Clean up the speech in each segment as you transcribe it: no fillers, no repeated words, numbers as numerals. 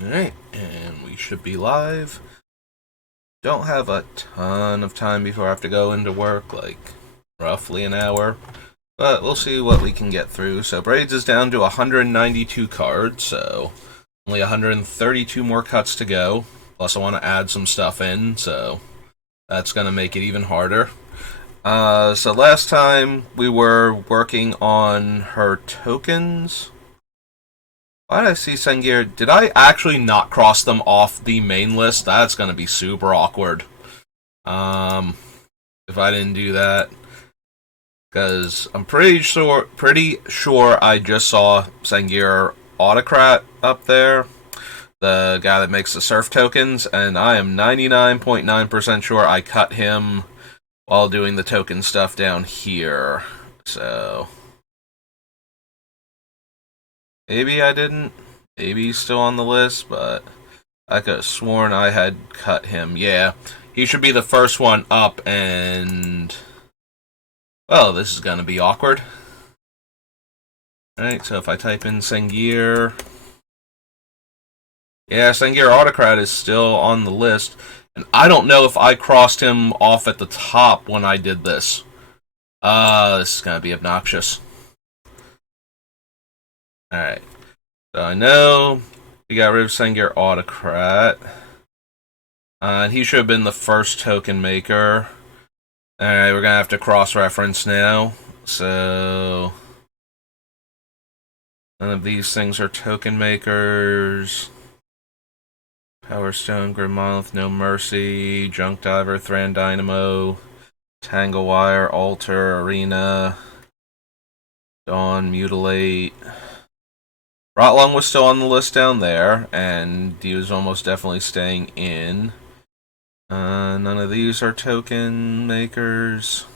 Alright, and we should be live. Don't have a ton of time before I have to go into work, like roughly an hour. But we'll see what we can get through. So Braids is down to 192 cards, so only 132 more cuts to go. Plus I want to add some stuff in, so that's going to make it even harder. So last time we were working on her tokens. Why did I see Sengir? Did I actually not cross them off the main list? That's gonna be super awkward. Um, if I didn't do that, because I'm pretty sure I just saw Sengir Autocrat up there, the guy that makes the surf tokens, and I am 99.9% sure I cut him while doing the token stuff down here. So maybe I didn't. Maybe he's still on the list, but I could have sworn I had cut him. Yeah, he should be the first one up, and well, this is gonna be awkward. Alright, so if I type in Sengir, yeah, Sengir Autocrat is still on the list, and I don't know if I crossed him off at the top when I did this. This is gonna be obnoxious. Alright, so I know we got rid of Sengir Autocrat. And he should have been the first token maker. Alright, we're gonna have to cross-reference now. So none of these things are token makers. Power Stone, Grim Monolith, No Mercy, Junk Diver, Thran Dynamo, Tangle Wire, Alter, Arena, Dawn, Mutilate. Rotlung was still on the list down there, and he was almost definitely staying in. None of these are token makers.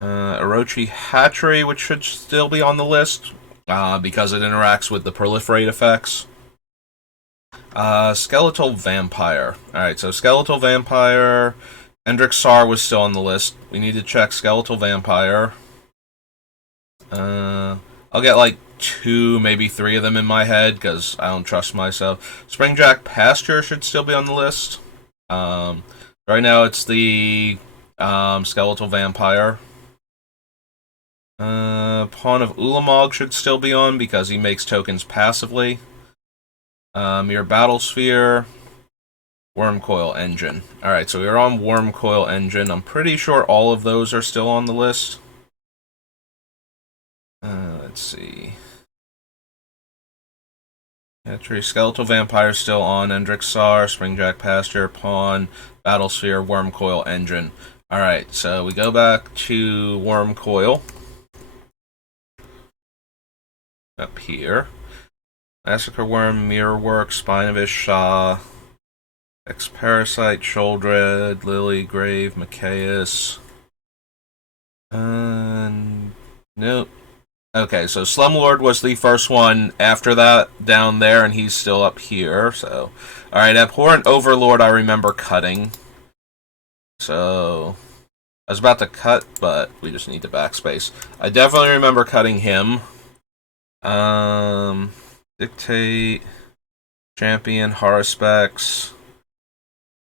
Orochi Hatchery, which should still be on the list, because it interacts with the proliferate effects. Skeletal Vampire. Alright, so Skeletal Vampire. Hendrixar was still on the list. We need to check Skeletal Vampire. I'll get like 2, maybe 3 of them in my head, because I don't trust myself. Springjack Pasture should still be on the list. Right now it's the Skeletal Vampire. Pawn of Ulamog should still be on, because he makes tokens passively. Your Battlesphere. Wormcoil Engine. Alright, so we're on Wormcoil Engine. I'm pretty sure all of those are still on the list. Let's see. Hatchery, Skeletal Vampire still on. Hendrixar, Springjack Pasture, Pawn, Battlesphere, Wormcoil Engine. Alright, so we go back to Wormcoil. Up here. Massacre Worm, Mirrorwork, Spineavis, Shah, Ex-Parasite, Sholdred, Lily, Grave, Machias. Nope. Okay, so Slumlord was the first one after that down there, and he's still up here. So, alright, Abhorrent Overlord I remember cutting. So, I was about to cut, but we just need to backspace. I definitely remember cutting him. Dictate, Champion, Haruspex,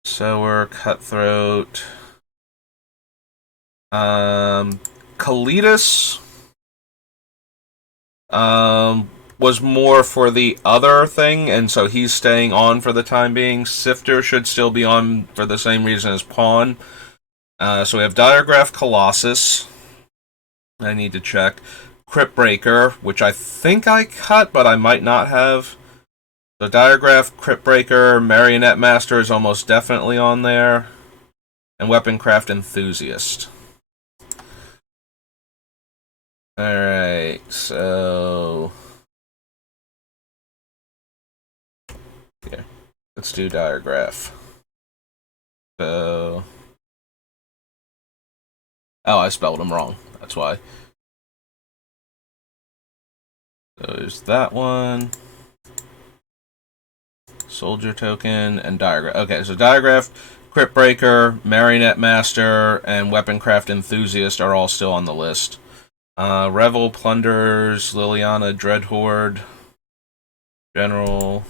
Sower, Cutthroat, Kalidas, was more for the other thing, and so he's staying on for the time being. Sifter should still be on for the same reason as Pawn. So we have Diregraph Colossus. I need to check. Cryptbreaker, which I think I cut, but I might not have. So Diregraph, Cryptbreaker, Marionette Master is almost definitely on there. And Weaponcraft Enthusiast. Alright, so... here, let's do Diregraph. So... oh, I spelled them wrong. That's why. So there's that one. Soldier Token, and Diregraph. Okay, so Diregraph, Cryptbreaker, Marionette Master, and Weaponcraft Enthusiast are all still on the list. Revel, Plunderers, Liliana, Dreadhorde. General.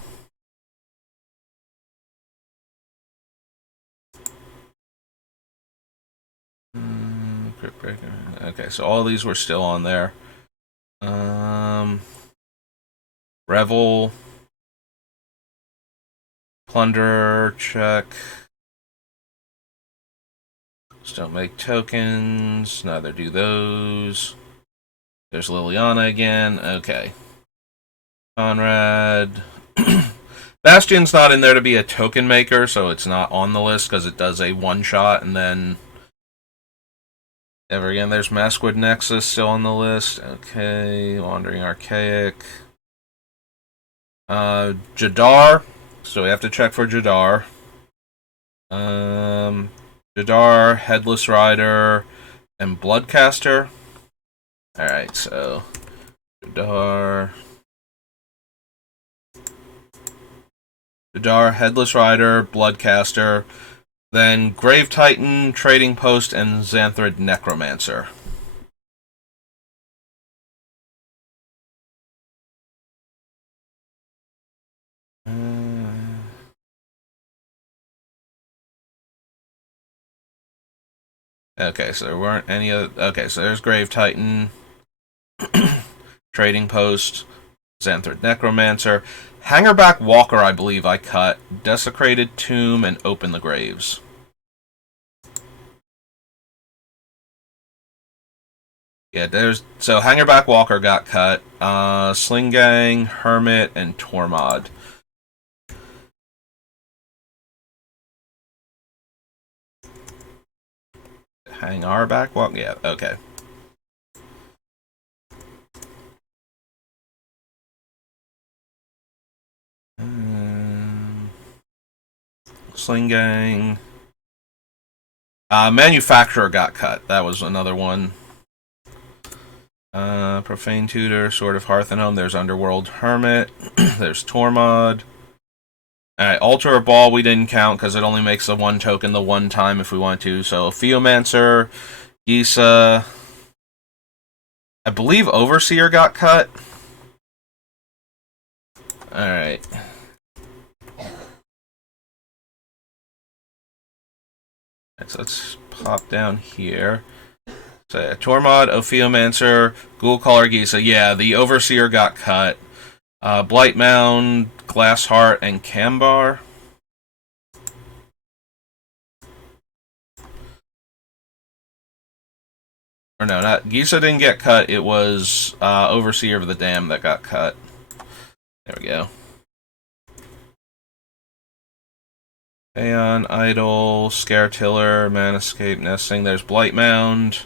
Okay, so all these were still on there. Revel. Plunder, check. Just don't make tokens. Neither do those. There's Liliana again. Okay. Conrad. Bastion's not in there to be a token maker, so it's not on the list because it does a one-shot, and then ever again, there's Maskwood Nexus still on the list. Okay, Wandering Archaic. Jadar. So we have to check for Jadar. Jadar, Headless Rider, and Bloodcaster. Alright, so Jadar, Headless Rider, Bloodcaster, then Grave Titan, Trading Post, and Xanthrid Necromancer. Okay, so there weren't any other. Okay, so there's Grave Titan, Trading Post, Xanthrid Necromancer. Hangerback Walker, I believe I cut. Desecrated Tomb and Open the Graves. Yeah, there's. So Hangerback Walker got cut. Sling Gang, Hermit, and Tormod. Hangerback Walker? Yeah, okay. Sling Gang. Manufacturer got cut. That was another one. Profane Tutor, Sword of Hearth and Home. There's Underworld Hermit. There's Tormod. Alright, Altar of Ball we didn't count because it only makes the one token the one time if we want to. So Theomancer, Gisa. I believe Overseer got cut. Alright. So let's pop down here. So yeah, Tormod, Ophiomancer, Ghoulcaller, Gisa. Yeah, the Overseer got cut. Blightmound, Glassheart, and Kambar. Or no, not Gisa didn't get cut. It was Overseer of the Dam that got cut. There we go. Aeon, Idol, Scaretiller, Manescape, Nesting. There's Blightmound,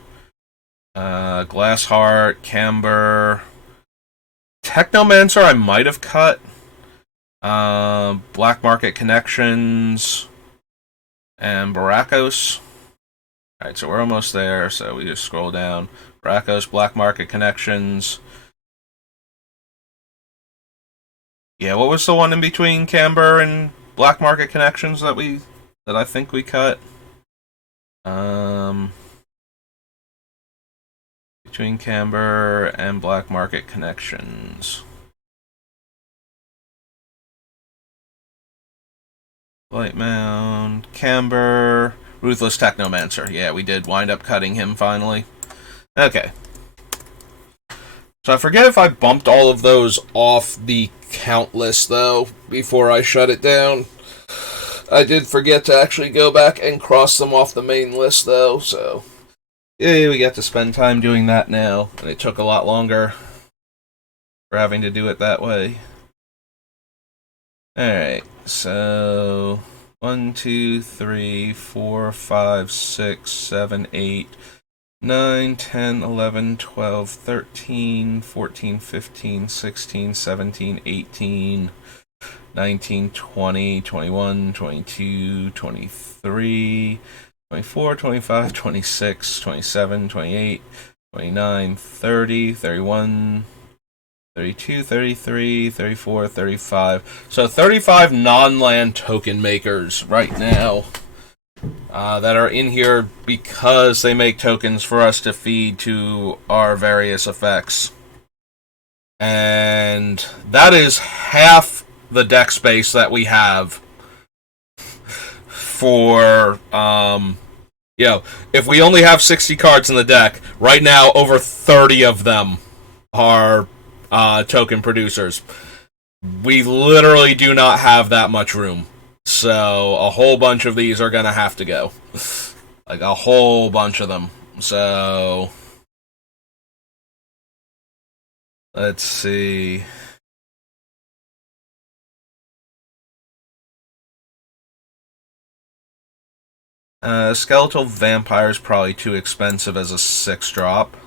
Glassheart, Camber, Technomancer I might have cut. Black Market Connections, and Barakos. Alright, so we're almost there, so we just scroll down. Barakos, Black Market Connections. Yeah, what was the one in between Camber and Black Market Connections that I think we cut? Between Camber and Black Market Connections. Blightmound, Camber, Ruthless Technomancer. Yeah, we did wind up cutting him finally. Okay. So I forget if I bumped all of those off the count list, though, before I shut it down. I did forget to actually go back and cross them off the main list, though, so... Yeah, we get to spend time doing that now, and it took a lot longer for having to do it that way. Alright, so... 1, 2, 3, 4, 5, 6, 7, 8... 9, 10, 11, 12, 13, 14, 15, 16, 17, 18, 19, 20, 21, 22, 23, 24, 25, 26, 27, 28, 29, 30, 31, 32, 33, 34, 35. So 35 non-land token makers right now. That are in here because they make tokens for us to feed to our various effects. And that is half the deck space that we have for, if we only have 60 cards in the deck, right now over 30 of them are token producers. We literally do not have that much room. So a whole bunch of these are going to have to go. Like a whole bunch of them. So let's see. Skeletal Vampire is probably too expensive as a 6-drop.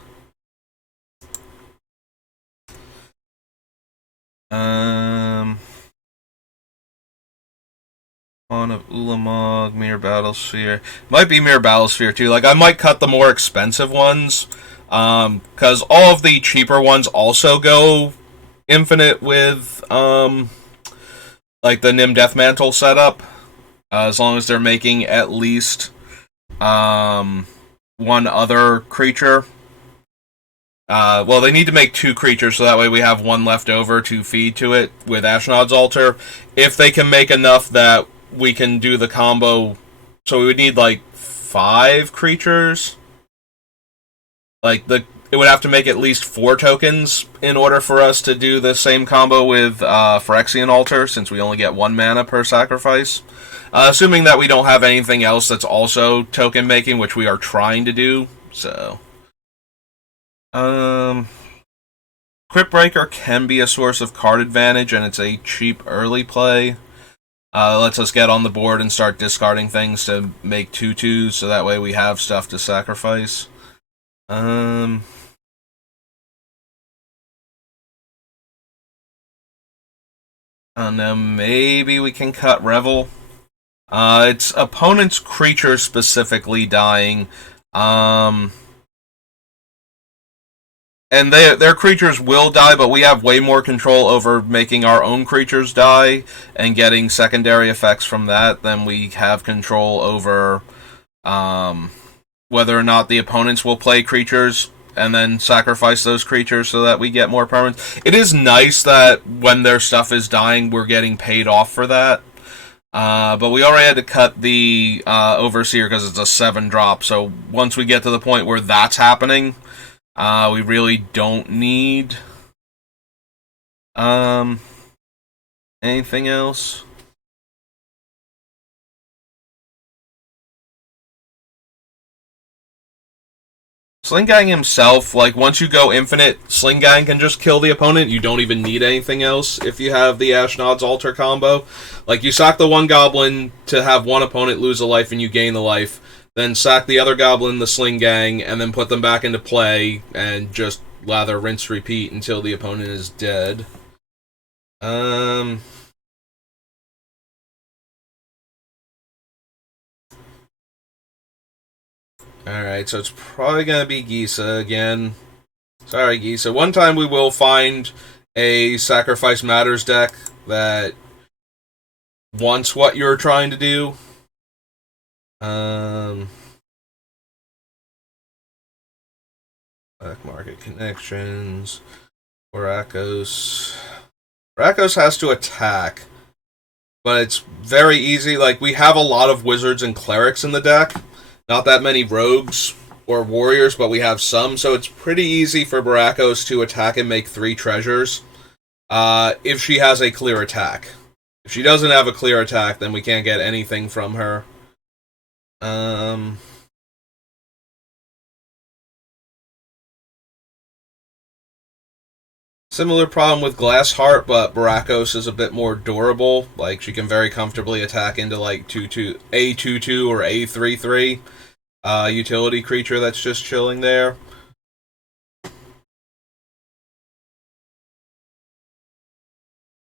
Spawn of Ulamog, Mirror Battlesphere. Might be Mirror Battlesphere too. Like, I might cut the more expensive ones. Because all of the cheaper ones also go infinite with, like the Nim Deathmantle setup. As long as they're making at least, one other creature. Well, they need to make 2 creatures, so that way we have 1 left over to feed to it with Ashnod's Altar. If they can make enough that we can do the combo, so we would need like 5 creatures. Like, it would have to make at least 4 tokens in order for us to do the same combo with Phyrexian Altar, since we only get 1 mana per sacrifice. Assuming that we don't have anything else that's also token making, which we are trying to do, so... Crypt Breaker can be a source of card advantage, and it's a cheap early play. Lets us get on the board and start discarding things to make 2/2s, so that way we have stuff to sacrifice. I don't know, maybe we can cut Revel. It's opponent's creature specifically dying. And their creatures will die, but we have way more control over making our own creatures die and getting secondary effects from that than we have control over whether or not the opponents will play creatures and then sacrifice those creatures so that we get more permanents. It is nice that when their stuff is dying, we're getting paid off for that. But we already had to cut the Overseer because it's a 7-drop, so once we get to the point where that's happening... we really don't need anything else. Sling Gang himself, like, once you go infinite, Sling Gang can just kill the opponent. You don't even need anything else if you have the Ashnod's Altar combo. Like, you sack the 1 goblin to have 1 opponent lose a life and you gain the life. Then sack the other goblin, the Sling Gang, and then put them back into play, and just lather, rinse, repeat until the opponent is dead. Alright, so it's probably gonna be Gisa again. Sorry, Gisa. One time we will find a Sacrifice Matters deck that wants what you're trying to do. Black Market Connections. Rakos. Rakos has to attack. But it's very easy. Like, we have a lot of wizards and clerics in the deck. Not that many rogues or warriors, but we have some. So it's pretty easy for Barakos to attack and make 3 treasures. If she has a clear attack. If she doesn't have a clear attack, then we can't get anything from her. Similar problem with Glassheart, but Barakos is a bit more durable. Like, she can very comfortably attack into, like, A2/2 or A3/3 utility creature that's just chilling there.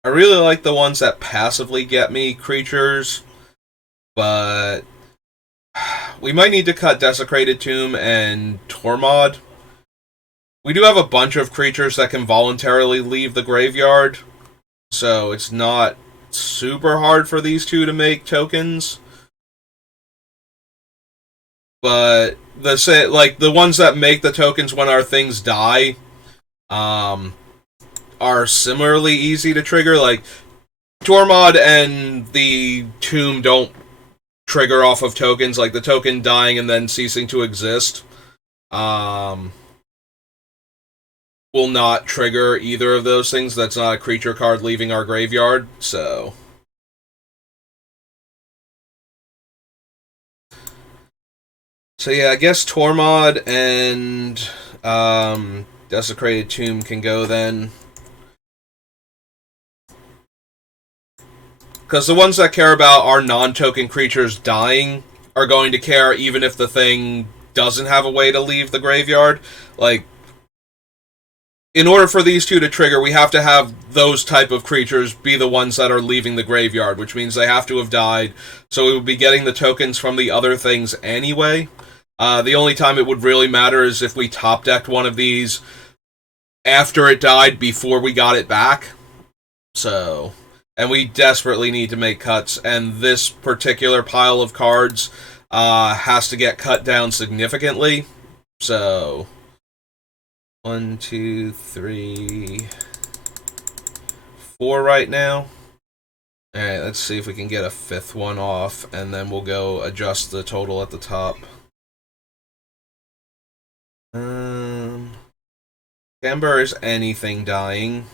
I really like the ones that passively get me creatures, but we might need to cut Desecrated Tomb and Tormod. We do have a bunch of creatures that can voluntarily leave the graveyard, so it's not super hard for these 2 to make tokens. But the ones that make the tokens when our things die, are are similarly easy to trigger. Like, Tormod and the Tomb don't trigger off of tokens, like the token dying and then ceasing to exist. Will not trigger either of those things. That's not a creature card leaving our graveyard, so... So yeah, I guess Tormod and Desecrated Tomb can go then. Because the ones that care about our non-token creatures dying are going to care even if the thing doesn't have a way to leave the graveyard. Like, in order for these two to trigger, we have to have those type of creatures be the ones that are leaving the graveyard, which means they have to have died. So we would be getting the tokens from the other things anyway. The only time it would really matter is if we top-decked one of these after it died before we got it back. So... And we desperately need to make cuts, and this particular pile of cards has to get cut down significantly. So, 1, 2, 3, 4 right now. Alright, let's see if we can get a 5th one off, and then we'll go adjust the total at the top. Ember is anything dying.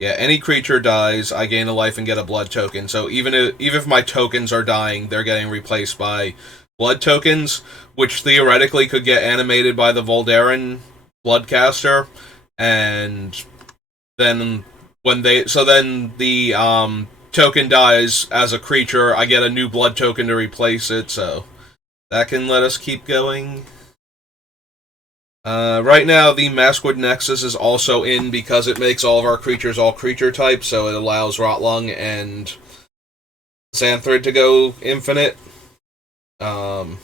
Yeah, any creature dies, I gain a life and get a blood token. So even if my tokens are dying, they're getting replaced by blood tokens, which theoretically could get animated by the Voldaren Bloodcaster, and then when they then the token dies as a creature, I get a new blood token to replace it. So that can let us keep going. Right now, the Maskwood Nexus is also in because it makes all of our creatures all creature types, so it allows Rotlung and Xanthrid to go infinite. Like,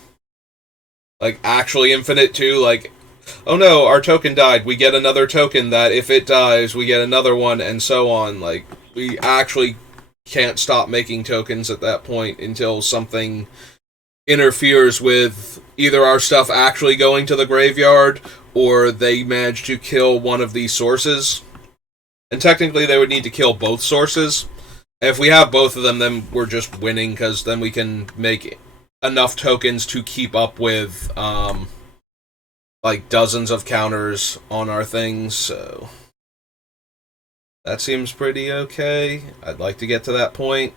actually infinite, too. Like, oh no, our token died. We get another token that, if it dies, we get another one, and so on. Like, we actually can't stop making tokens at that point until something interferes with either our stuff actually going to the graveyard or they manage to kill one of these sources. And technically they would need to kill both sources. And if we have both of them, then we're just winning, because then we can make enough tokens to keep up with like dozens of counters on our things. So that seems pretty okay. I'd like to get to that point.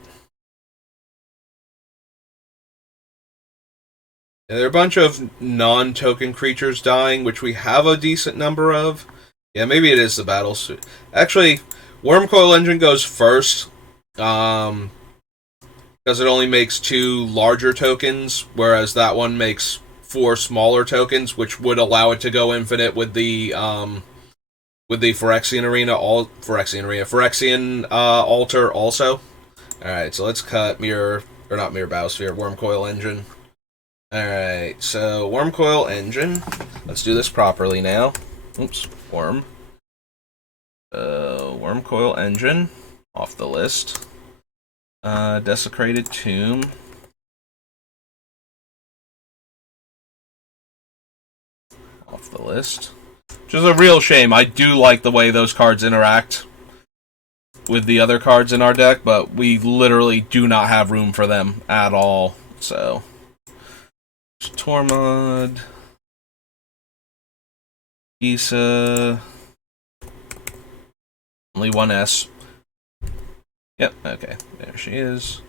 There are a bunch of non-token creatures dying, which we have a decent number of. Yeah, maybe it is the battle suit. Actually, Wormcoil Engine goes first, because it only makes 2 larger tokens, whereas that one makes 4 smaller tokens, which would allow it to go infinite with the Phyrexian altar also. Alright, so let's cut Wormcoil Engine. Alright, so Wormcoil Engine. Let's do this properly now. Oops, Wormcoil Engine. Off the list. Desecrated Tomb. Off the list. Which is a real shame. I do like the way those cards interact with the other cards in our deck, but we literally do not have room for them at all, so... Tormod, Issa, only one S. Yep, okay, there she is.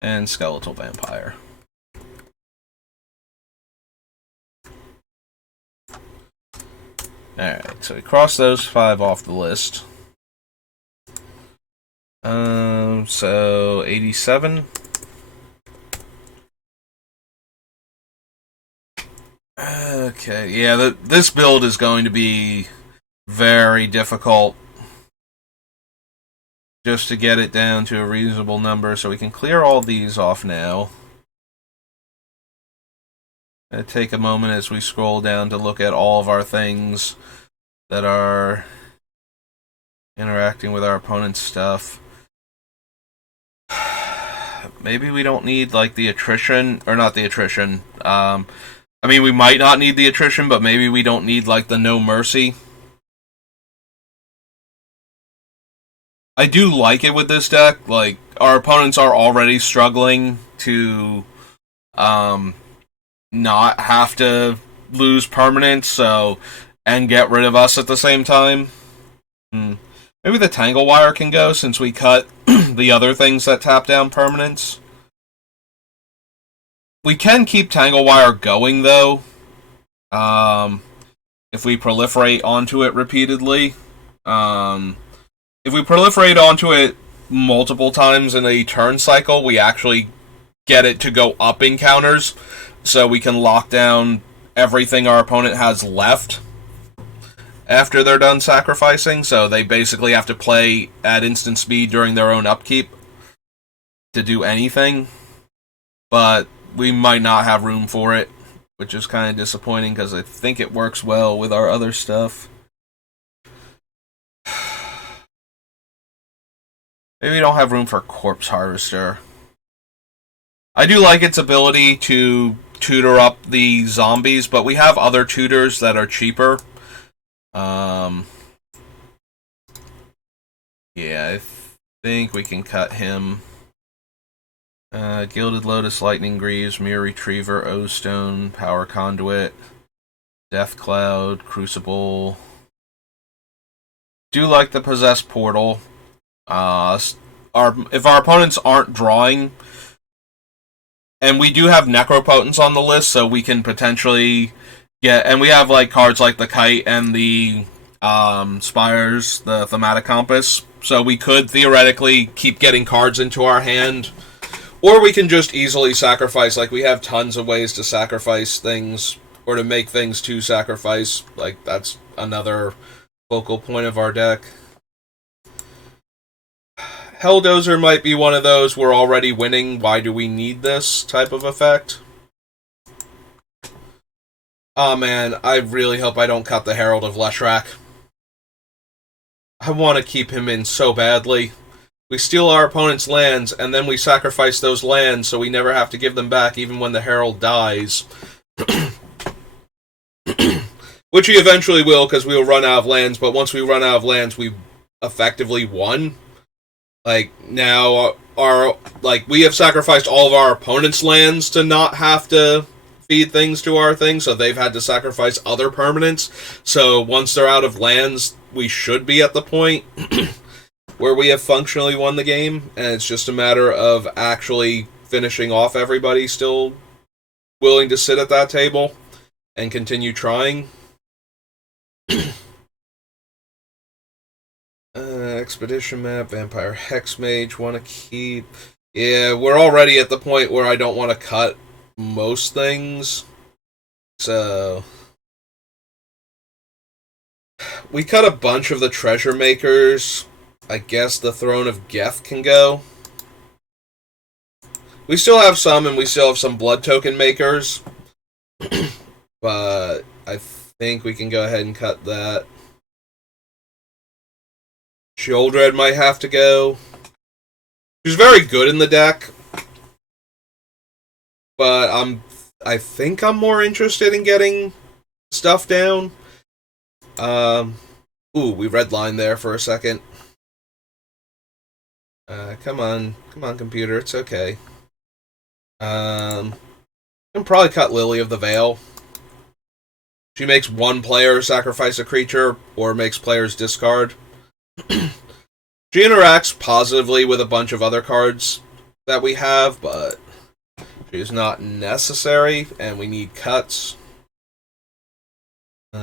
And Skeletal Vampire. Alright, so we cross those 5 off the list. So 87. Okay, yeah, this build is going to be very difficult just to get it down to a reasonable number, so we can clear all these off now. Take a moment as we scroll down to look at all of our things that are interacting with our opponent's stuff. Maybe we don't need, like, the attrition, or not the attrition, I mean, we might not need the attrition, but maybe we don't need, like, the no mercy. I do like it with this deck. Like, our opponents are already struggling to um, not have to lose permanence, so and get rid of us at the same time. Maybe the Tangle Wire can go since we cut the other things that tap down permanence. We can keep Tangle Wire going though, if we proliferate onto it repeatedly. If we proliferate onto it multiple times in a turn cycle, we actually get it to go up in counters, so we can lock down everything our opponent has left after they're done sacrificing. So they basically have to play at instant speed during their own upkeep to do anything. But we might not have room for it, which is kind of disappointing because I think it works well with our other stuff. Maybe we don't have room for Corpse Harvester. I do like its ability to tutor up the zombies, but we have other tutors that are cheaper. Yeah, I think we can cut him. Gilded Lotus, Lightning Greaves, Mirror Retriever, O-Stone, Power Conduit, Death Cloud, Crucible. Do like the Possessed Portal. If our opponents aren't drawing, and we do have Necropotence on the list, so we can potentially get, and we have like cards like the Kite and the Spires, the Thematic Compass, so we could theoretically keep getting cards into our hand, or we can just easily sacrifice. Like, we have tons of ways to sacrifice things, or to make things to sacrifice. Like, that's another focal point of our deck. Helldozer might be one of those, we're already winning, why do we need this type of effect. Oh man, I really hope I don't cut the Herald of Leshrac. I want to keep him in so badly. We steal our opponent's lands, and then we sacrifice those lands so we never have to give them back even when the Herald dies. Which we eventually will, because we will run out of lands, but once we run out of lands, we effectively won. Like, now, we have sacrificed all of our opponent's lands to not have to feed things to our thing, so they've had to sacrifice other permanents. So once they're out of lands, we should be at the point where we have functionally won the game, and it's just a matter of actually finishing off everybody still willing to sit at that table and continue trying. Expedition map, Vampire Hexmage, want to keep. Yeah, we're already at the point where I don't want to cut most things. So we cut a bunch of the Treasure Makers. I guess the Throne of Geth can go. We still have some, and we still have some Blood Token Makers. But I think we can go ahead and cut that. Sheoldred might have to go. She's very good in the deck, but I think I'm more interested in getting stuff down. Ooh, we redlined there for a second. Come on, computer, it's okay. I can probably cut Lily of the Veil. She makes one player sacrifice a creature, or makes players discard. She interacts positively with a bunch of other cards that we have, but she's not necessary, and we need cuts. We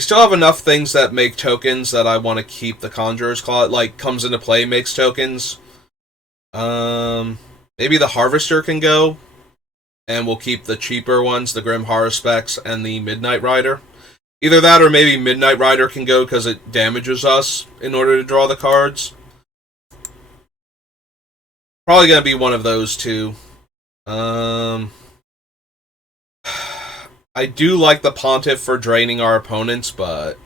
still have enough things that make tokens that I want to keep the Conjurer's Claw. Like, comes into play, makes tokens. Maybe the Harvester can go, and we'll keep the cheaper ones, the Grim Haruspex and the Midnight Rider. Either that, or maybe Midnight Rider can go because it damages us in order to draw the cards. Probably going to be one of those two. I do like the Pontiff for draining our opponents, but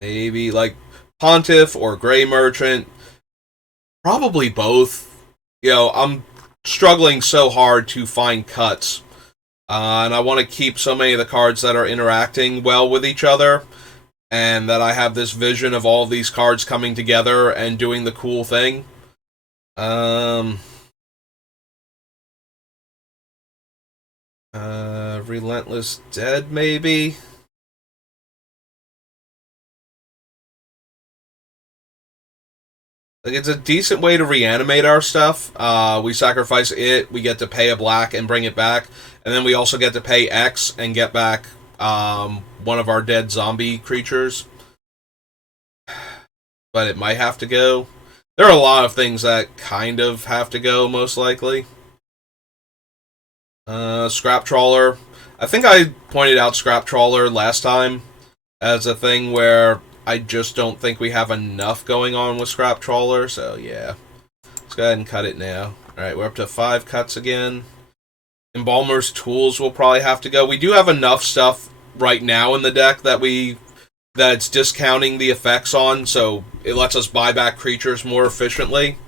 maybe like Pontiff or Grey Merchant. Probably both. You know, struggling so hard to find cuts. And I want to keep so many of the cards that are interacting well with each other, and that I have this vision of all of these cards coming together and doing the cool thing. Relentless Dead, maybe? Like, it's a decent way to reanimate our stuff. We sacrifice it, we get to pay a black and bring it back, and then we also get to pay X and get back one of our dead zombie creatures. But it might have to go. There are a lot of things that kind of have to go, most likely. Scrap Trawler. I think I pointed out Scrap Trawler last time as a thing where I just don't think we have enough going on with Scrap Trawler, so yeah. Let's go ahead and cut it now. Alright, we're up to 5 cuts again. Embalmer's Tools will probably have to go. We do have enough stuff right now in the deck that it's discounting the effects on, so it lets us buy back creatures more efficiently,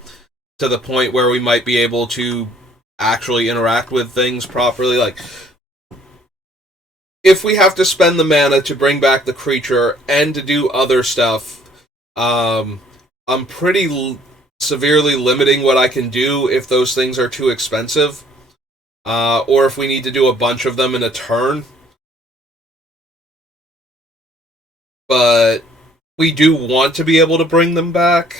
to the point where we might be able to actually interact with things properly. Like, if we have to spend the mana to bring back the creature and to do other stuff, I'm pretty severely limiting what I can do if those things are too expensive, or if we need to do a bunch of them in a turn. But we do want to be able to bring them back,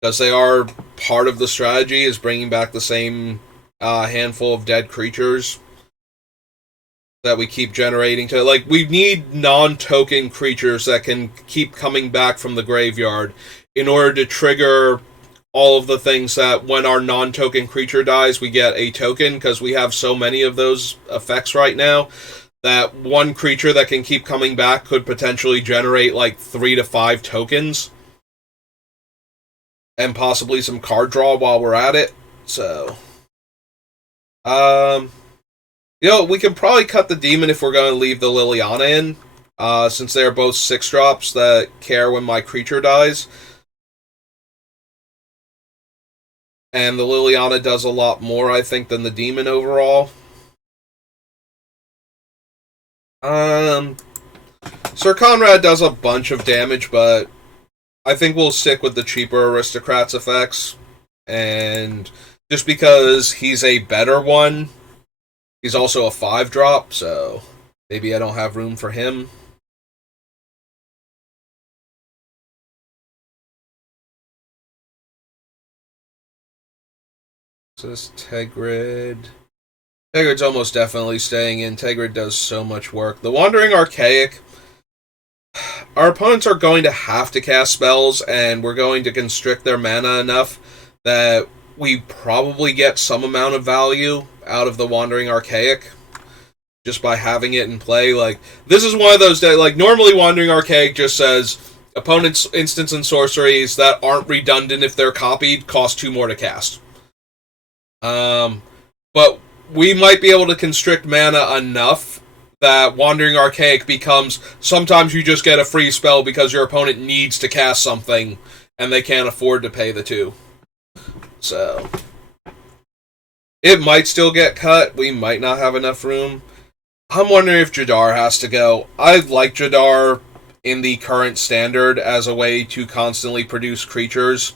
because they are part of the strategy, is bringing back the same handful of dead creatures that we keep generating. Like, we need non-token creatures that can keep coming back from the graveyard in order to trigger all of the things that when our non-token creature dies, we get a token, because we have so many of those effects right now that one creature that can keep coming back could potentially generate like 3 to 5 tokens. And possibly some card draw while we're at it. So, we can probably cut the demon if we're going to leave the Liliana in, since they are both 6-drops that care when my creature dies. And the Liliana does a lot more, I think, than the demon overall. Sir Conrad does a bunch of damage, but I think we'll stick with the cheaper Aristocrats effects. And just because he's a better one, he's also a 5-drop, so maybe I don't have room for him. So this Tegrid. Tegrid's almost definitely staying in. Tegrid does so much work. The Wandering Archaic. Our opponents are going to have to cast spells, and we're going to constrict their mana enough that we probably get some amount of value out of the Wandering Archaic just by having it in play. Like, this is one of those days, like, normally Wandering Archaic just says opponents' instants and sorceries that aren't redundant if they're copied cost 2 more to cast. But we might be able to constrict mana enough that Wandering Archaic becomes, sometimes you just get a free spell because your opponent needs to cast something and they can't afford to pay the 2. So, it might still get cut. We might not have enough room. I'm wondering if Jadar has to go. I like Jadar in the current standard as a way to constantly produce creatures.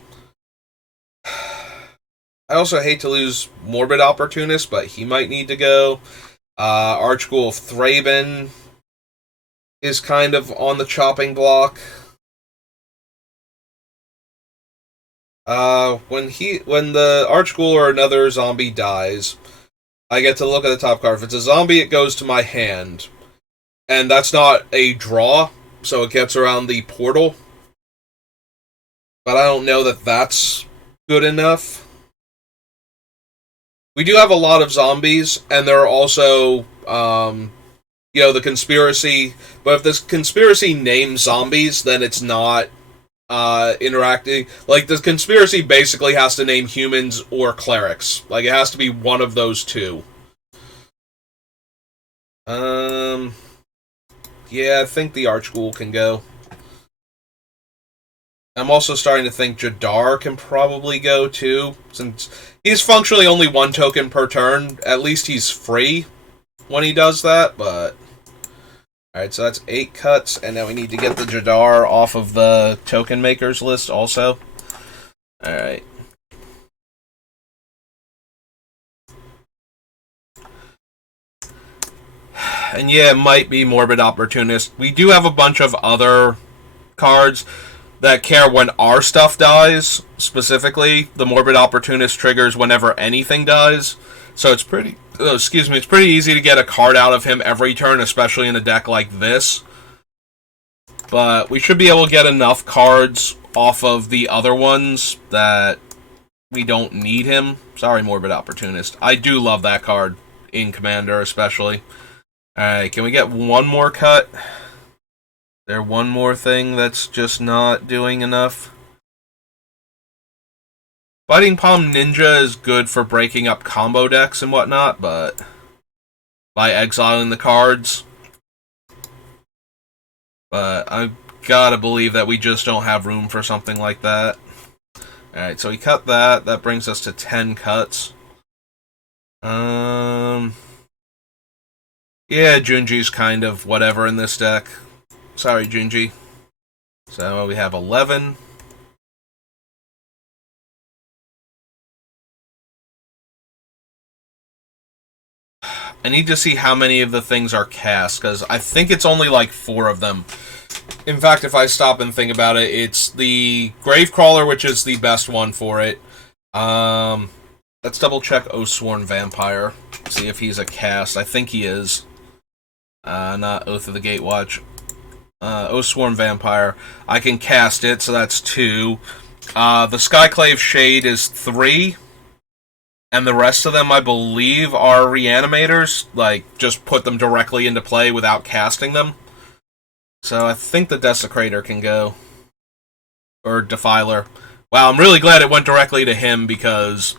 I also hate to lose Morbid Opportunist, but he might need to go. Archghoul of Thraben is kind of on the chopping block. When the Archghoul or another zombie dies, I get to look at the top card. If it's a zombie, it goes to my hand. And that's not a draw, so it gets around the portal. But I don't know that that's good enough. We do have a lot of zombies, and there are also, the conspiracy. But if this conspiracy names zombies, then it's not interacting. Like, the conspiracy basically has to name humans or clerics. Like, it has to be one of those 2. Yeah, I think the Archghoul can go. I'm also starting to think Jadar can probably go too, since he's functionally only one token per turn. At least he's free when he does that, but... Alright, so that's 8 cuts, and now we need to get the Jadar off of the token makers list also. Alright. And yeah, it might be Morbid Opportunist. We do have a bunch of other cards that care when our stuff dies. Specifically, the Morbid Opportunist triggers whenever anything dies. So it's pretty... it's pretty easy to get a card out of him every turn, especially in a deck like this. But we should be able to get enough cards off of the other ones that we don't need him. Sorry, Morbid Opportunist. I do love that card in Commander, especially. Alright, can we get one more cut? There one more thing that's just not doing enough? Biting Palm Ninja is good for breaking up combo decks and whatnot, but by exiling the cards. But I've gotta believe that we just don't have room for something like that. Alright, so we cut that. That brings us to 10 cuts. Yeah, Junji's kind of whatever in this deck. Sorry, Junji. So we have 11. I need to see how many of the things are cast, because I think it's only like 4 of them. In fact, if I stop and think about it, it's the Gravecrawler, which is the best one for it. Let's double check Oathsworn Vampire. See if he's a cast. I think he is. Not Oath of the Gatewatch. Oathsworn Vampire. I can cast it, so that's 2. The Skyclave Shade is 3. And the rest of them, I believe, are Reanimators. Like, just put them directly into play without casting them. So I think the Desecrator can go. Or Defiler. Wow, I'm really glad it went directly to him, because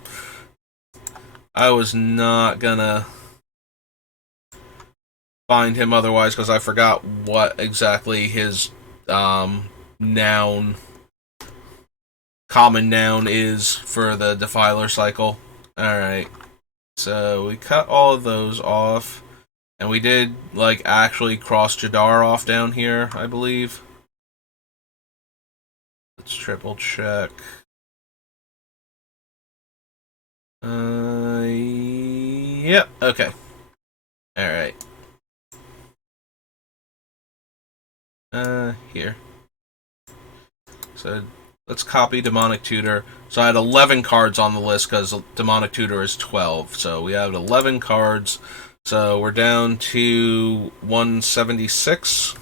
I was not gonna find him otherwise, because I forgot what exactly his noun, common noun is for the Defiler cycle. Alright, so we cut all of those off, and we did, like, actually cross Jadar off down here, I believe. Let's triple check. Yep, okay. Alright. Here. So, let's copy Demonic Tutor. So I had 11 cards on the list, because Demonic Tutor is 12. So we have 11 cards. So we're down to 176.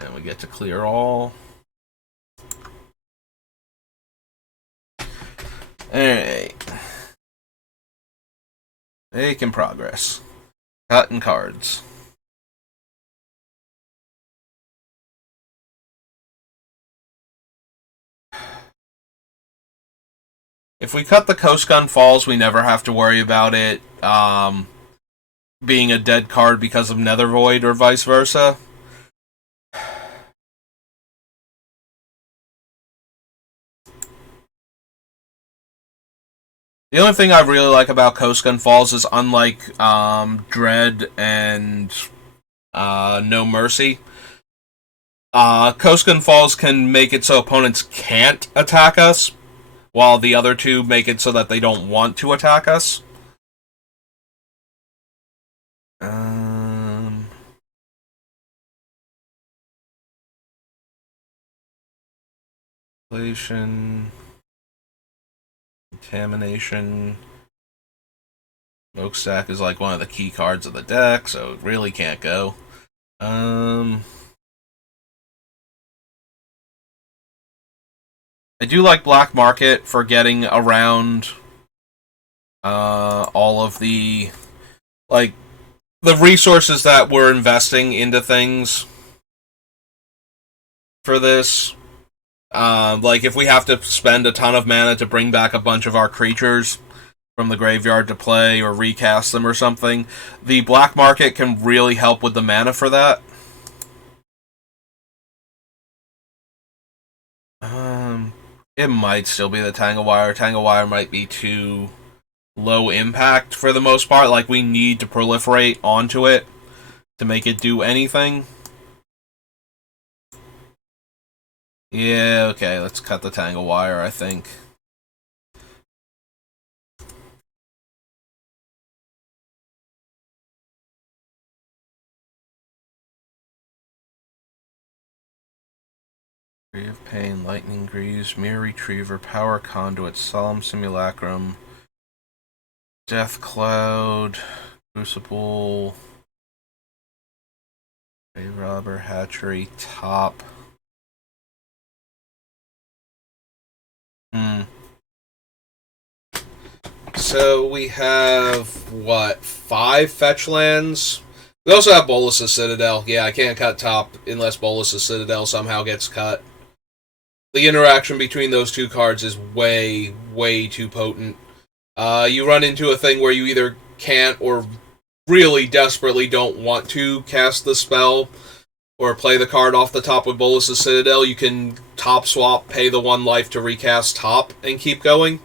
And we get to clear all. Alright. Making progress. Cutting cards. If we cut the Coast Gun Falls, we never have to worry about it being a dead card because of Nether Void or vice versa. The only thing I really like about Coast Gun Falls is, unlike Dread and No Mercy, Coast Gun Falls can make it so opponents can't attack us, while the other two make it so that they don't want to attack us. Contamination. Smokestack is like one of the key cards of the deck, so it really can't go. I do like Black Market for getting around all of the, like, the resources that we're investing into things for this. Like, if we have to spend a ton of mana to bring back a bunch of our creatures from the graveyard to play, or recast them or something, the Black Market can really help with the mana for that. It might still be the Tangle Wire. Tangle Wire might be too low impact for the most part. Like, we need to proliferate onto it to make it do anything. Yeah, okay, let's cut the Tangle Wire, I think. Ray of Pain, Lightning Greaves, Mirror Retriever, Power Conduit, Solemn Simulacrum, Death Cloud, Crucible, Ray Robber, Hatchery, Top. So we have, what, 5 fetch lands? We also have Bolas' Citadel. Yeah, I can't cut Top unless Bolas' Citadel somehow gets cut. The interaction between those two cards is way, way too potent. You run into a thing where you either can't or really desperately don't want to cast the spell or play the card off the top with Bolas' Citadel. You can top swap, pay the 1 life to recast Top, and keep going.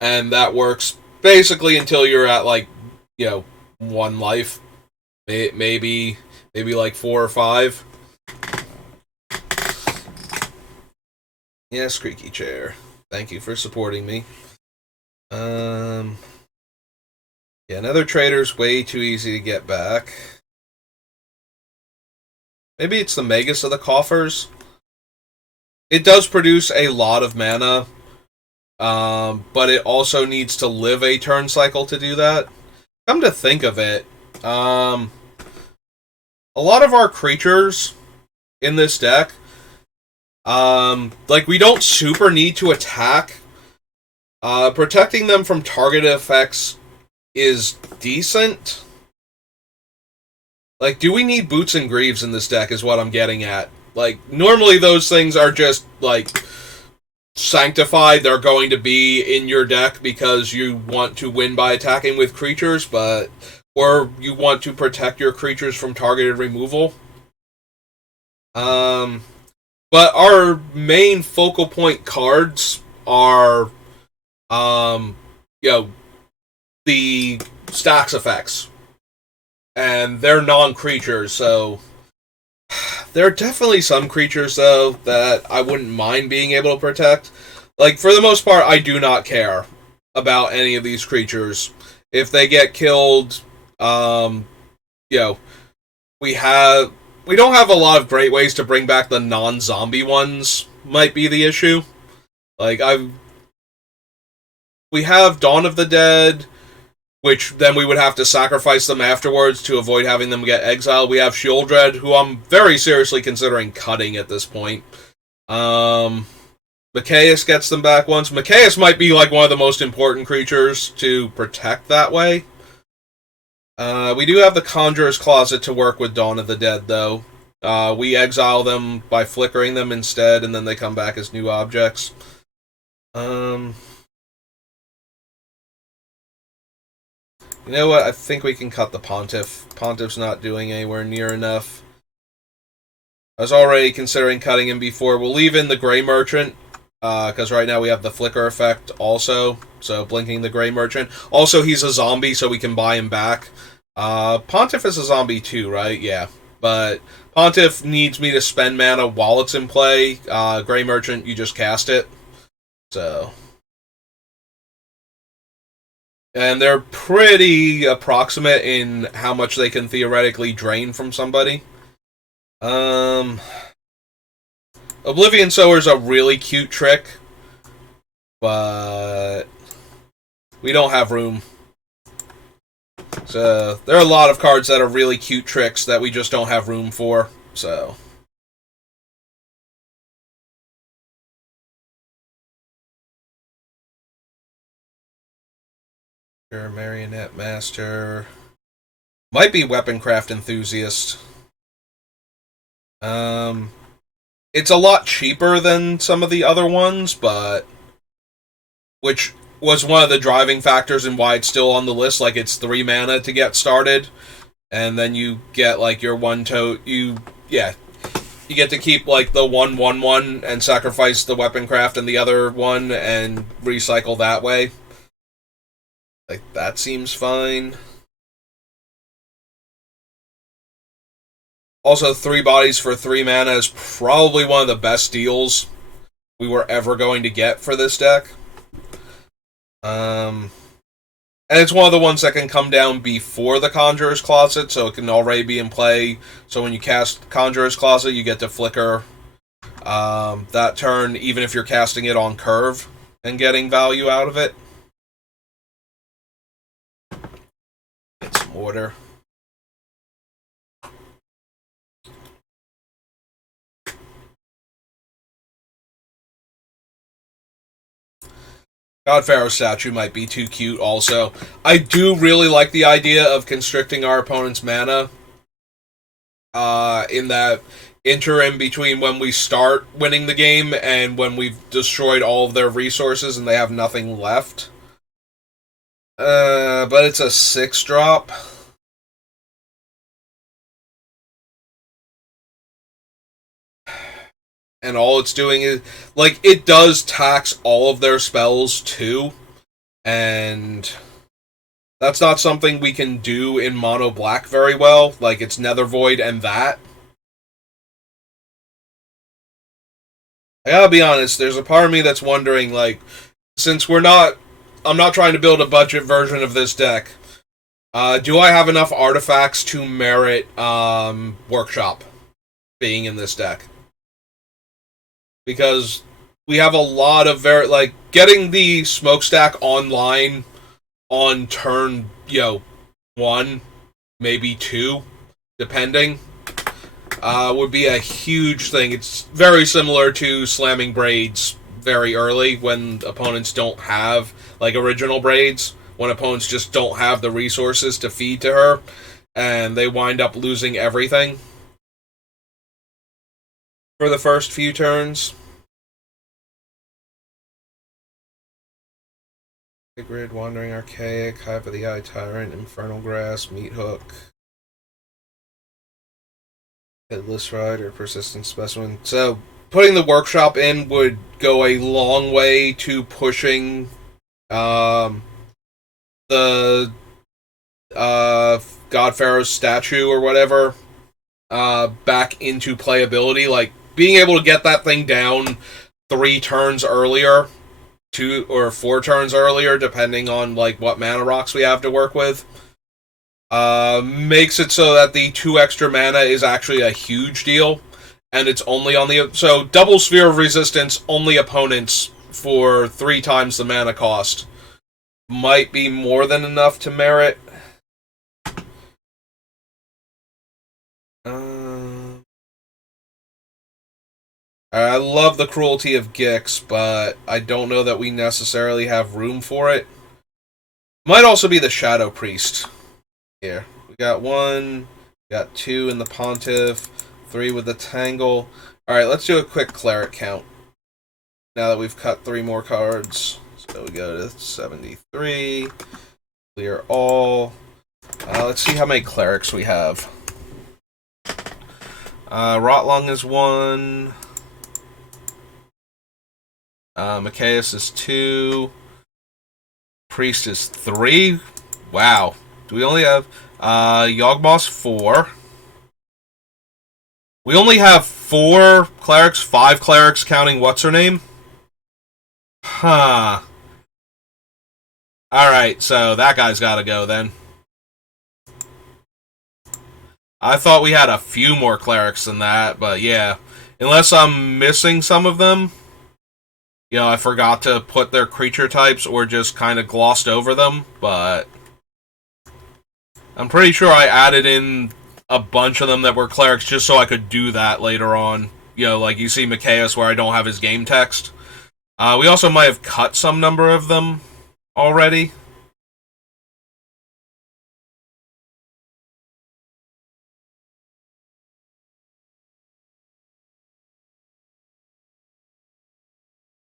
And that works basically until you're at, like, 1 life. Maybe like 4 or 5. Yeah, Squeaky Chair. Thank you for supporting me. Yeah, Nether Trader's way too easy to get back. Maybe it's the Magus of the Coffers. It does produce a lot of mana, but it also needs to live a turn cycle to do that. Come to think of it, a lot of our creatures in this deck, like, we don't super need to attack. Protecting them from targeted effects is decent. Like, do we need Boots and Greaves in this deck is what I'm getting at. Like, normally those things are just, like, sanctified. They're going to be in your deck because you want to win by attacking with creatures, or you want to protect your creatures from targeted removal. But our main focal point cards are, the Stacks effects. And they're non-creatures, so there are definitely some creatures, though, that I wouldn't mind being able to protect. Like, for the most part, I do not care about any of these creatures. If they get killed, we don't have a lot of great ways to bring back the non-zombie ones, might be the issue. Like, we have Dawn of the Dead, which then we would have to sacrifice them afterwards to avoid having them get exiled. We have Shieldred, who I'm very seriously considering cutting at this point. Mikaeus gets them back once. Mikaeus might be, like, one of the most important creatures to protect that way. We do have the Conjurer's Closet to work with Dawn of the Dead, though. We exile them by flickering them instead, and then they come back as new objects. You know what? I think we can cut the Pontiff. Pontiff's not doing anywhere near enough. I was already considering cutting him before. We'll leave in the Grey Merchant, because right now we have the Flicker effect also, so blinking the Grey Merchant. Also, he's a zombie, so we can buy him back. Pontiff is a zombie too, right? Yeah. But Pontiff needs me to spend mana while it's in play. Grey Merchant, you just cast it. So... And they're pretty approximate in how much they can theoretically drain from somebody. Oblivion Sower's a really cute trick, but we don't have room. So there are a lot of cards that are really cute tricks that we just don't have room for, so... Marionette Master. Might be Weaponcraft Enthusiast. It's a lot cheaper than some of the other ones, but... Which was one of the driving factors in why it's still on the list. Like, it's 3 mana to get started. And then you get, like, your one tote. Yeah. You get to keep like the 1/1/1 and sacrifice the weapon craft and the other one and recycle that way. Like, that seems fine. Also, 3 bodies for 3 mana is probably one of the best deals we were ever going to get for this deck. And it's one of the ones that can come down before the Conjurer's Closet, so it can already be in play. So when you cast Conjurer's Closet, you get to flicker that turn, even if you're casting it on curve and getting value out of it. Get some order. God Pharaoh's statue might be too cute also. I do really like the idea of constricting our opponent's mana in that interim between when we start winning the game and when we've destroyed all of their resources and they have nothing left. But it's a 6-drop. And all it's doing is, like, it does tax all of their spells too, and that's not something we can do in mono black very well. Like, it's Nether Void and that. I gotta be honest, there's a part of me that's wondering, like, since I'm not trying to build a budget version of this deck, do I have enough artifacts to merit Workshop being in this deck? Because we have a lot of getting the smokestack online on turn, 1, maybe 2, depending, would be a huge thing. It's very similar to slamming Braids very early when opponents don't have, like, original Braids, when opponents just don't have the resources to feed to her, and they wind up losing everything for the first few turns. Grid, Wandering Archaic, Hive of the Eye Tyrant, Infernal Grasp, Meat Hook, Headless Rider, Persistent Specimen. So, putting the Workshop in would go a long way to pushing the God Pharaoh's statue or whatever back into playability. Like, being able to get that thing down 3 turns earlier, 2 or 4 turns earlier, depending on like what mana rocks we have to work with, makes it so that the 2 extra mana is actually a huge deal, and it's only on so double Sphere of Resistance, only opponents for 3 times the mana cost might be more than enough to merit. I love the Cruelty of Gix, but I don't know that we necessarily have room for it. Might also be the Shadow Priest. Here. We got 1, got 2 in the Pontiff, 3 with the Tangle. Alright, let's do a quick Cleric count. Now that we've cut 3 more cards. So we go to 73. Clear all. Let's see how many Clerics we have. Rotlung is 1. Mikaeus is 2. Priest is 3. Wow. Do we only have Yawgmoth's 4? We only have 4 clerics, 5 clerics counting what's her name? Huh. Alright, so that guy's gotta go then. I thought we had a few more clerics than that, but yeah. Unless I'm missing some of them. I forgot to put their creature types or just kind of glossed over them, but I'm pretty sure I added in a bunch of them that were clerics just so I could do that later on. Like you see Mikaeus where I don't have his game text. We also might have cut some number of them already.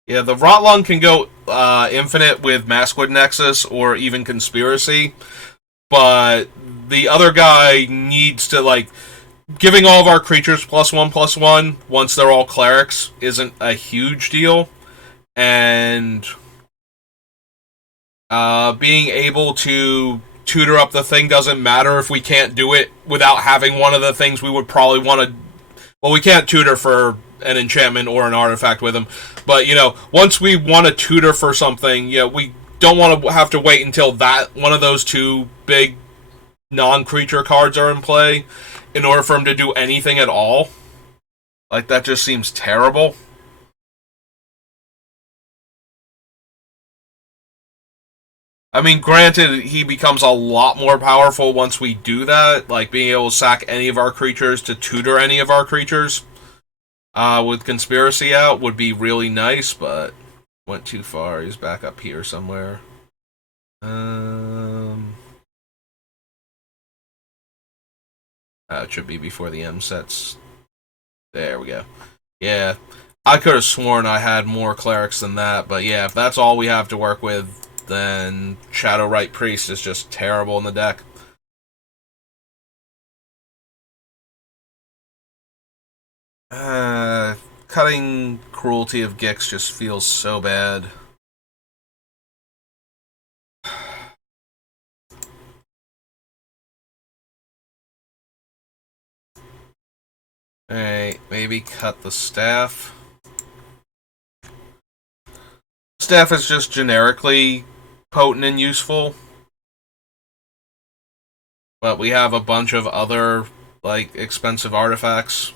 Yeah, the Rotlung can go infinite with Maskwood Nexus or even Conspiracy, but the other guy needs to, like, giving all of our creatures +1/+1 once they're all clerics isn't a huge deal, and being able to tutor up the thing doesn't matter if we can't do it without having one of the things we would probably want to. Well, we can't tutor for an enchantment or an artifact with them, but once we want to tutor for something, we don't want to have to wait until that one of those two big non-creature cards are in play in order for him to do anything at all. Like, that just seems terrible. I mean, granted, he becomes a lot more powerful once we do that, like being able to sack any of our creatures to tutor any of our creatures with Conspiracy out would be really nice, but went too far. He's back up here somewhere. It should be before the M sets. There we go. Yeah, I could have sworn I had more clerics than that, but yeah, if that's all we have to work with, then Shadowrite Priest is just terrible in the deck. Cutting Cruelty of Gix just feels so bad. Alright, maybe cut the staff. Staff is just generically potent and useful. But we have a bunch of other, like, expensive artifacts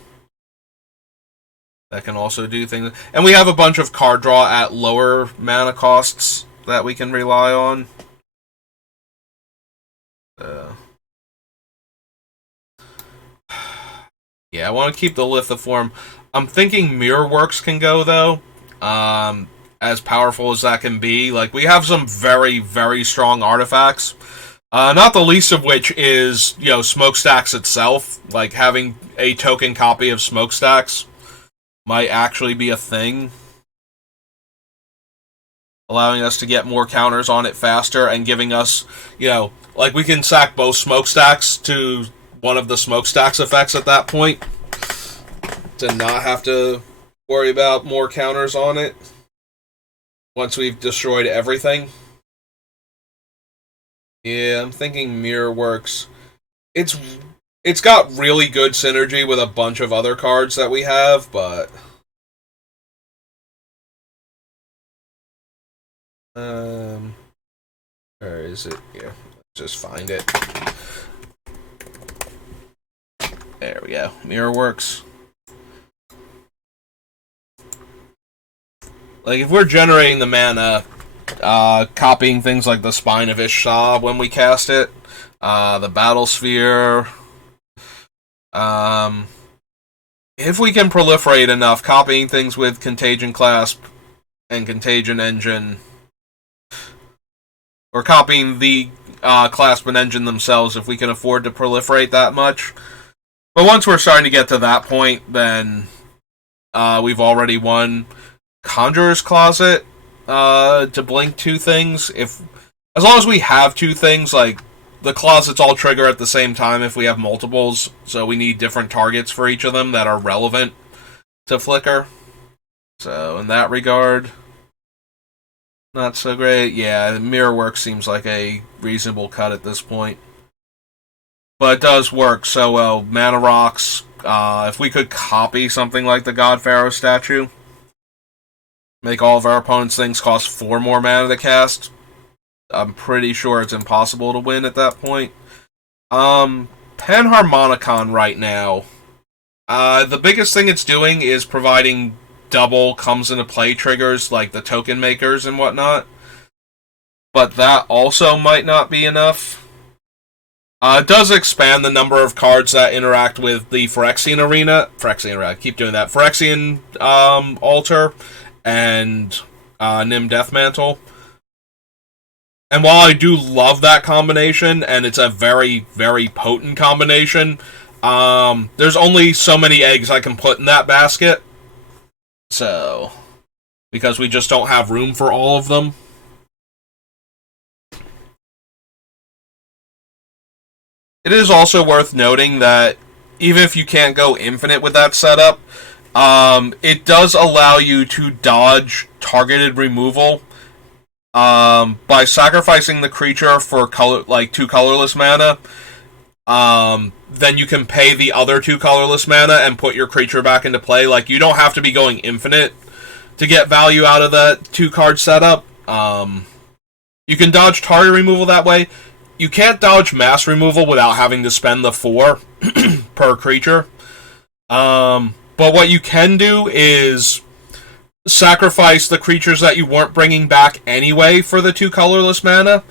that can also do things. And we have a bunch of card draw at lower mana costs that we can rely on. Yeah, I want to keep the Lithoform. I'm thinking Mirrorworks can go, though. As powerful as that can be. Like, we have some very, very strong artifacts. Not the least of which is, Smokestacks itself. Like, having a token copy of Smokestacks might actually be a thing. Allowing us to get more counters on it faster and giving us, like, we can sack both Smokestacks to one of the Smokestacks effects at that point to not have to worry about more counters on it once we've destroyed everything. Yeah, I'm thinking Mirrorworks. It's got really good synergy with a bunch of other cards that we have, but where is it? Here, let's just find it. There we go. Mirrorworks. Like, if we're generating the mana, copying things like the Spine of Ishsa when we cast it, the Battle Sphere, if we can proliferate enough, copying things with Contagion Clasp and Contagion Engine, or copying the Clasp and Engine themselves, if we can afford to proliferate that much. But once we're starting to get to that point, then we've already won. Conjurer's Closet to blink two things. As long as we have two things, like, the closets all trigger at the same time if we have multiples, so we need different targets for each of them that are relevant to Flicker. So in that regard, not so great. Yeah, Mirrorworks seems like a reasonable cut at this point. But it does work so well. Mana Rocks, if we could copy something like the God Pharaoh statue, make all of our opponents' things cost 4 more mana to cast, I'm pretty sure it's impossible to win at that point. Panharmonicon right now, the biggest thing it's doing is providing double comes into play triggers like the token makers and whatnot. But that also might not be enough. It does expand the number of cards that interact with the Phyrexian Arena. Keep doing that. Phyrexian Altar and Nim Deathmantle. And while I do love that combination, and it's a very, very potent combination, there's only so many eggs I can put in that basket. So, because we just don't have room for all of them. It is also worth noting that even if you can't go infinite with that setup, it does allow you to dodge targeted removal by sacrificing the creature for two colorless mana. Then you can pay the other 2 colorless mana and put your creature back into play. Like, you don't have to be going infinite to get value out of that 2-card setup. You can dodge target removal that way. You can't dodge mass removal without having to spend the 4 per creature. But what you can do is sacrifice the creatures that you weren't bringing back anyway for the 2 colorless mana.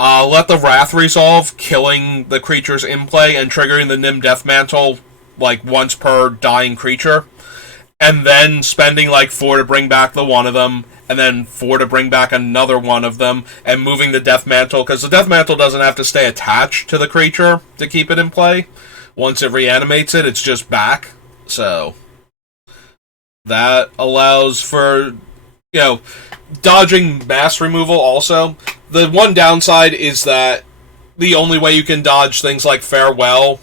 Let the Wrath resolve, killing the creatures in play and triggering the Nim Deathmantle like once per dying creature. And then spending like 4 to bring back the one of them, and then 4 to bring back another one of them, and moving the Deathmantle, because the Deathmantle doesn't have to stay attached to the creature to keep it in play. Once it reanimates it, it's just back. So that allows for, dodging mass removal also. The one downside is that the only way you can dodge things like Farewell,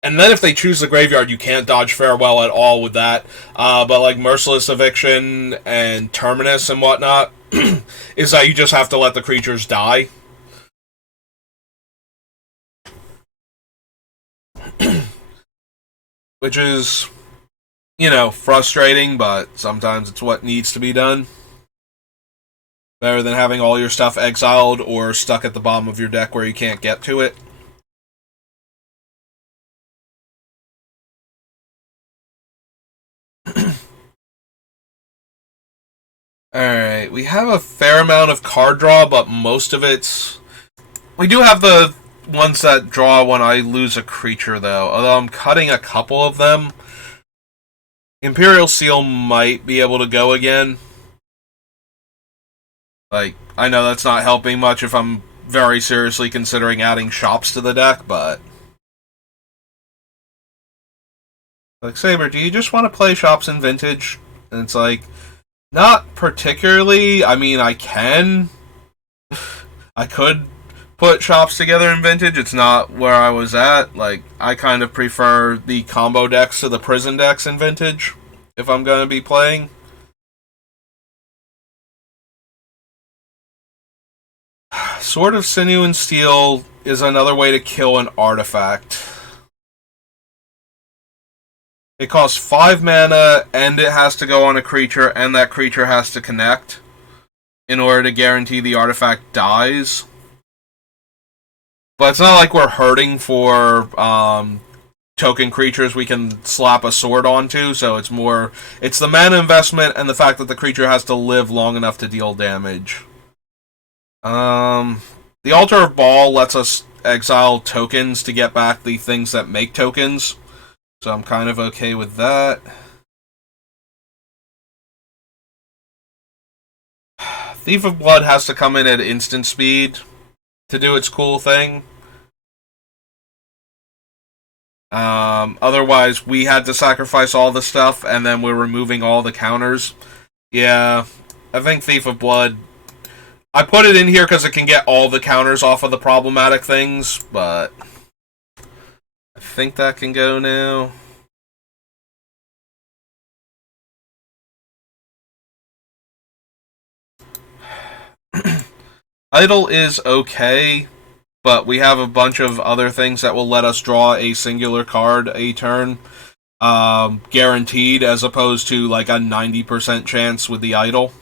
and then if they choose the graveyard, you can't dodge Farewell at all with that. But like Merciless Eviction and Terminus and whatnot, is that you just have to let the creatures die. Which is, frustrating, but sometimes it's what needs to be done. Better than having all your stuff exiled or stuck at the bottom of your deck where you can't get to it. Alright, we have a fair amount of card draw, but most of it's... We do have the ones that draw when I lose a creature, though. Although I'm cutting a couple of them. Imperial Seal might be able to go again. Like, I know that's not helping much if I'm very seriously considering adding shops to the deck, but... Like, Saber, do you just want to play shops in Vintage? And it's like, not particularly. I mean, I can. I could put shops together in Vintage. It's not where I was at. Like, I kind of prefer the combo decks to the prison decks in Vintage, if I'm going to be playing. Sword of Sinew and Steel is another way to kill an artifact. It costs 5 mana, and it has to go on a creature, and that creature has to connect in order to guarantee the artifact dies. But it's not like we're hurting for token creatures we can slap a sword onto, so it's the mana investment and the fact that the creature has to live long enough to deal damage. The Altar of Baal lets us exile tokens to get back the things that make tokens, so I'm kind of okay with that. Thief of Blood has to come in at instant speed to do its cool thing. Otherwise, we had to sacrifice all the stuff, and then we're removing all the counters. Yeah, I think Thief of Blood... I put it in here because it can get all the counters off of the problematic things, but... I think that can go now. Idle is okay, but we have a bunch of other things that will let us draw a singular card a turn. Guaranteed, as opposed to like a 90% chance with the Idle.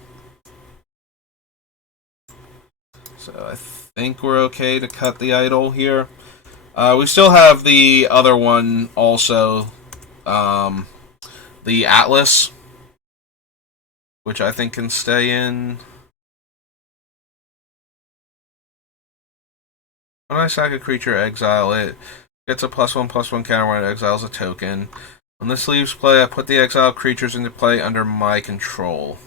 So I think we're okay to cut the Idle here. We still have the other one also, the Atlas, which I think can stay in. When I sack a creature, exile it. Gets a +1/+1 counter when it exiles a token. When this leaves play, I put the exiled creatures into play under my control.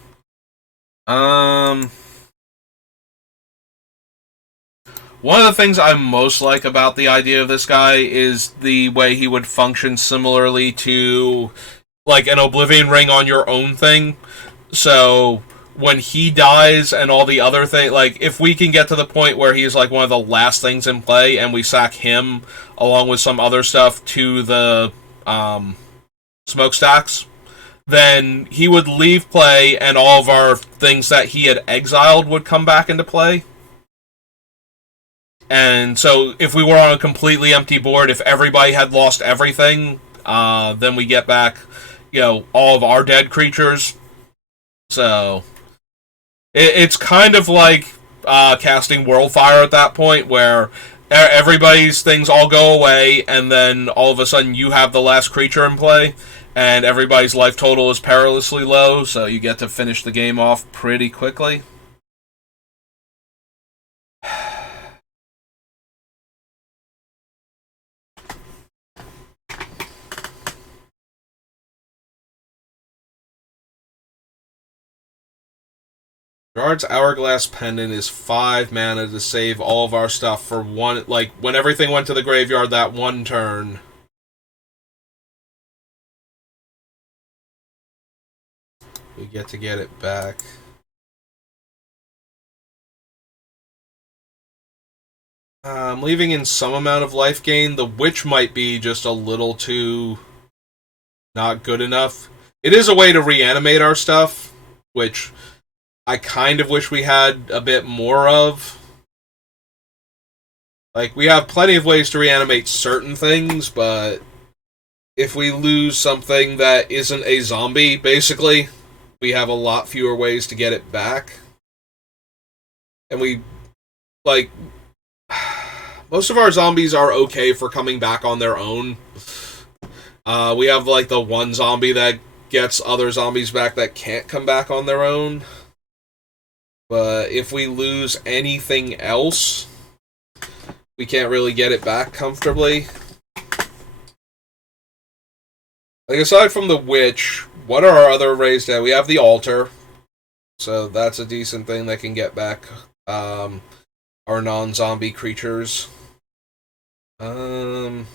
One of the things I most like about the idea of this guy is the way he would function similarly to like an Oblivion Ring on your own thing. So when he dies and all the other things, like, if we can get to the point where he's, like, one of the last things in play and we sack him along with some other stuff to the smokestacks, then he would leave play and all of our things that he had exiled would come back into play. And so if we were on a completely empty board, if everybody had lost everything, then we get back, all of our dead creatures. So it's kind of like casting Worldfire at that point, where everybody's things all go away, and then all of a sudden you have the last creature in play, and everybody's life total is perilously low, so you get to finish the game off pretty quickly. Gerard's Hourglass Pendant is 5 mana to save all of our stuff for one, like, when everything went to the graveyard that one turn. We get to get it back. I'm leaving in some amount of life gain. The Witch might be just a little too not good enough. It is a way to reanimate our stuff, which I kind of wish we had a bit more of. Like, we have plenty of ways to reanimate certain things, but if we lose something that isn't a zombie, basically, we have a lot fewer ways to get it back. And most of our zombies are okay for coming back on their own. We have, the one zombie that gets other zombies back that can't come back on their own. But if we lose anything else, we can't really get it back comfortably. Like, aside from the Witch, what are our other ways that we have the Altar, so that's a decent thing that can get back our non-zombie creatures. I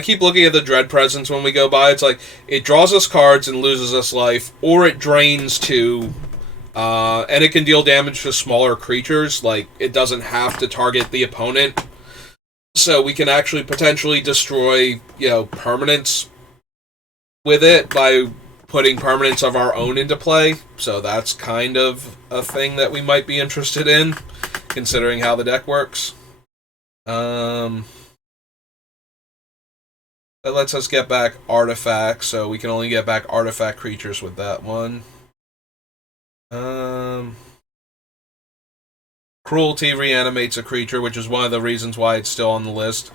keep looking at the Dread Presence when we go by. It's like, it draws us cards and loses us life, or it drains 2, and it can deal damage to smaller creatures. Like, it doesn't have to target the opponent. So we can actually potentially destroy, permanents with it by putting permanents of our own into play. So that's kind of a thing that we might be interested in, considering how the deck works. That lets us get back artifacts, so we can only get back artifact creatures with that one. Cruelty reanimates a creature, which is one of the reasons why it's still on the list.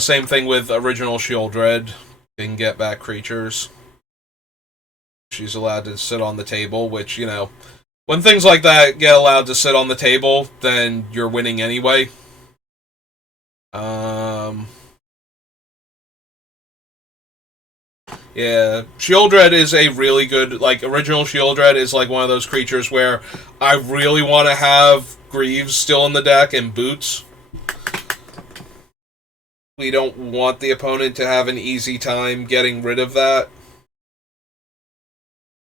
Same thing with Original Shieldred. You can get back creatures. She's allowed to sit on the table, which, when things like that get allowed to sit on the table, then you're winning anyway. Yeah, Shieldred is a really good, Original Shieldred is one of those creatures where I really want to have Greaves still in the deck and Boots. We don't want the opponent to have an easy time getting rid of that.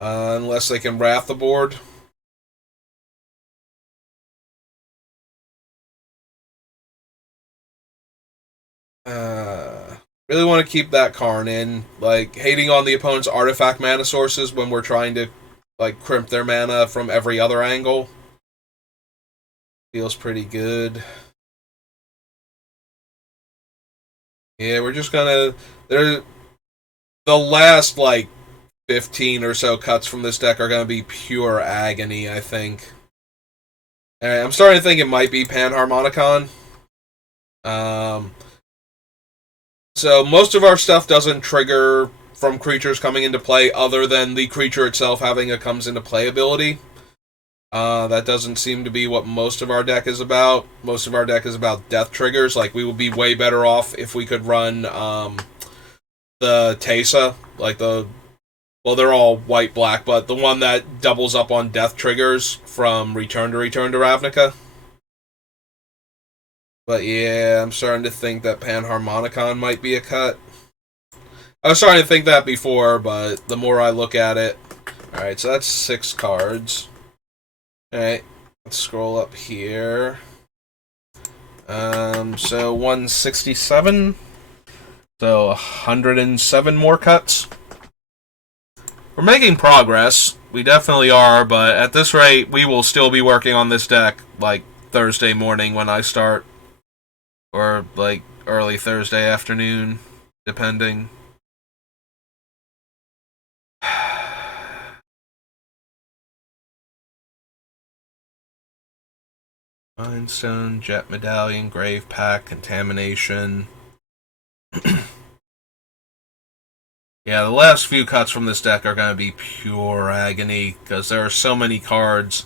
Unless they can Wrath the board. Really want to keep that Karn in. Hating on the opponent's artifact mana sources when we're trying to, crimp their mana from every other angle. Feels pretty good. Yeah, we're just gonna... The last, 15 or so cuts from this deck are gonna be pure agony, I think. Alright, I'm starting to think it might be Panharmonicon. So most of our stuff doesn't trigger from creatures coming into play other than the creature itself having a comes into play ability. That doesn't seem to be what most of our deck is about. Most of our deck is about death triggers. We would be way better off if we could run the Teysa, the Well, they're all white-black, but the one that doubles up on death triggers from Return to Ravnica. But yeah, I'm starting to think that Panharmonicon might be a cut. I was starting to think that before, but the more I look at it... Alright, so that's 6 cards. Alright, let's scroll up here. So 167. So 107 more cuts. We're making progress. We definitely are, but at this rate, we will still be working on this deck, like, Thursday morning when I start. Or, like, early Thursday afternoon, depending. Mindstone, Jet Medallion, Grave Pack, Contamination. Yeah, the last few cuts from this deck are going to be pure agony, because there are so many cards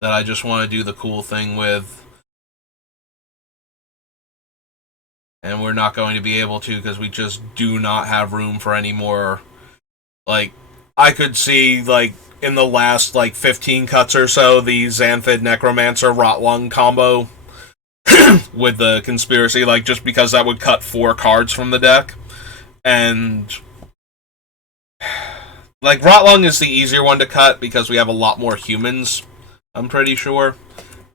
that I just want to do the cool thing with. And we're not going to be able to, because we just do not have room for any more. Like, I could see, like, in the last, like, 15 cuts or so, the Xanthid Necromancer Rot Lung combo with the Conspiracy, like, just because that would cut 4 cards from the deck. And... like, Rot Lung is the easier one to cut because we have a lot more humans, I'm pretty sure.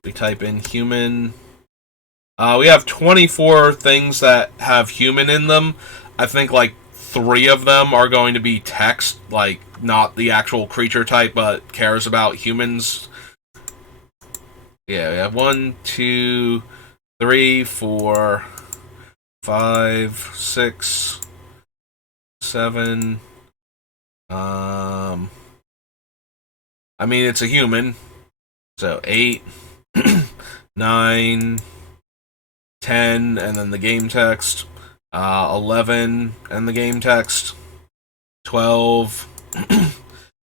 We type in human. We have 24 things that have human in them. I think, like, 3 of them are going to be text, like, not the actual creature type, but cares about humans. Yeah, we have 1, 2, 3, 4, 5, 6, 7... I mean, it's a human. So 8, 9, 10, and then the game text. 11, and the game text. 12.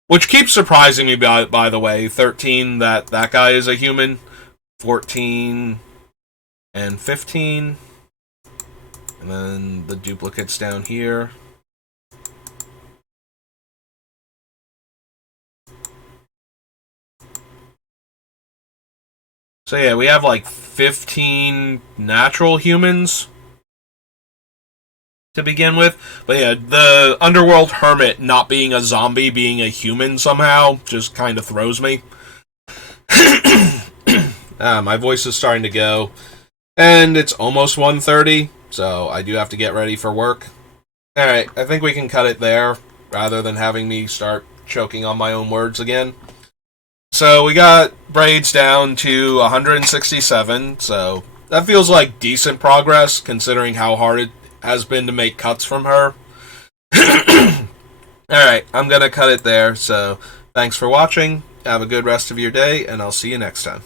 Which keeps surprising me, by the way. 13, that guy is a human. 14, and 15. And then the duplicates down here. So yeah, we have like 15 natural humans to begin with. But yeah, the Underworld Hermit not being a zombie, being a human somehow, just kind of throws me. My voice is starting to go. And it's almost 1:30, so I do have to get ready for work. Alright, I think we can cut it there, rather than having me start choking on my own words again. So we got Braids down to 167, so that feels like decent progress, considering how hard it has been to make cuts from her. Alright, I'm gonna cut it there, so thanks for watching, have a good rest of your day, and I'll see you next time.